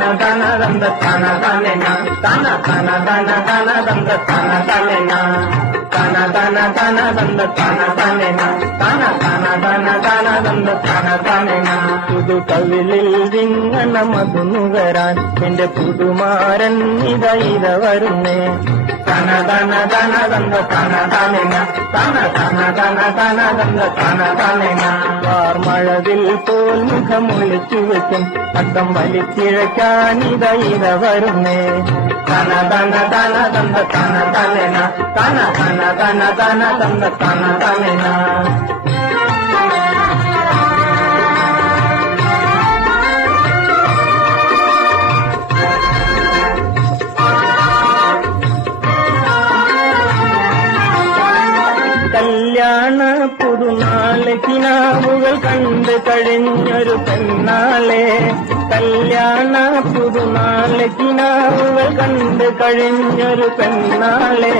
தன தன தந்த தன தன தன தன தன தன தந்த தன தன தன தன தன தந்த புது கவிழில் விண்ணன மது நுகரான் என்ற புதுமாறன் இத இத வருமே. தன தன தன தந்த தன தானேனா தன போல் முகம் ஒழிச்சு வைக்கும் பக்கம் வலி கிழக்கானித வருமே தன தன தன தந்த தன தானேனா தன தன தன தன தந்த தன தானேனா പുതുനാള് കിനാവുകൾ കണ്ട് കഴിഞ്ഞൊരു പെണ്ണാളെ കല്യാണ പുതുനാള് കിനാവുകൾ കണ്ട് കഴിഞ്ഞൊരു പെണ്ണാളെ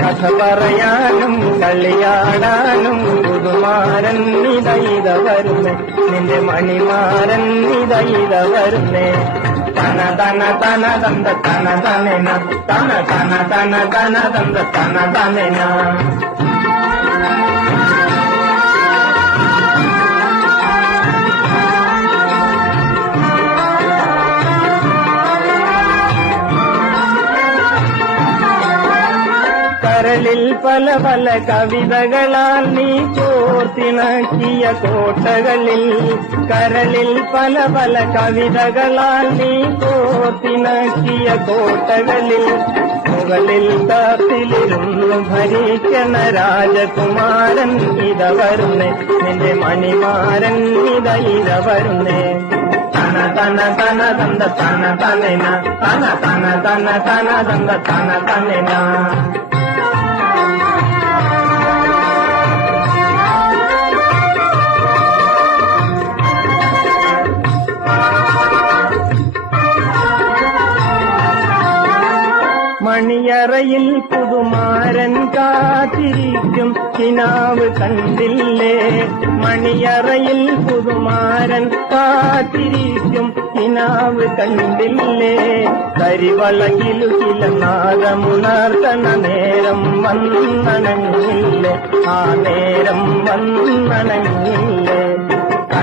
കഥ പറയാനും കളിയാടാനും പുതുമാരൻ ഇതൈത വരുന്നേ നിന്റെ മണിമാരൻ ഇതൈത വരുന്നേ തന തന തന തന്ത തന തനന തന തന തന തന തന്ത തന തനന കരളിൽ പല പല കവിതകളാൽ നീ ചോർത്തിണക്കിയ കോട്ടകളിൽ കരളിൽ പല പല കവിതകളാൽ നീ ചോർത്തിണക്കിയ കോട്ടകളിൽ മുകളിൽ കാത്തിലിരുന്നു ഭരിക്കണ രാജകുമാരൻ ഇത വരുന്നേ നിന്റെ മണിമാരൻ ഇത ഇത വരുന്നേ തന തന തന തന്ത തന തനന തന തന തന തന തന്ത തന തനന മണിയറയിൽ പുതുമാരൻ കാത്തിരിക്കും. കിനാവ് കണ്ടില്ലേ? മണിയറയിൽ പുതുമാരൻ കാത്തിരിക്കും. കിനാവ് കണ്ടില്ലേ? കരിവളകിലു ചില നാഗമുണർത്തണ നേരം വന്നണങ്ങില്ലേ ആ നേരം വന്നണങ്ങില്ലേ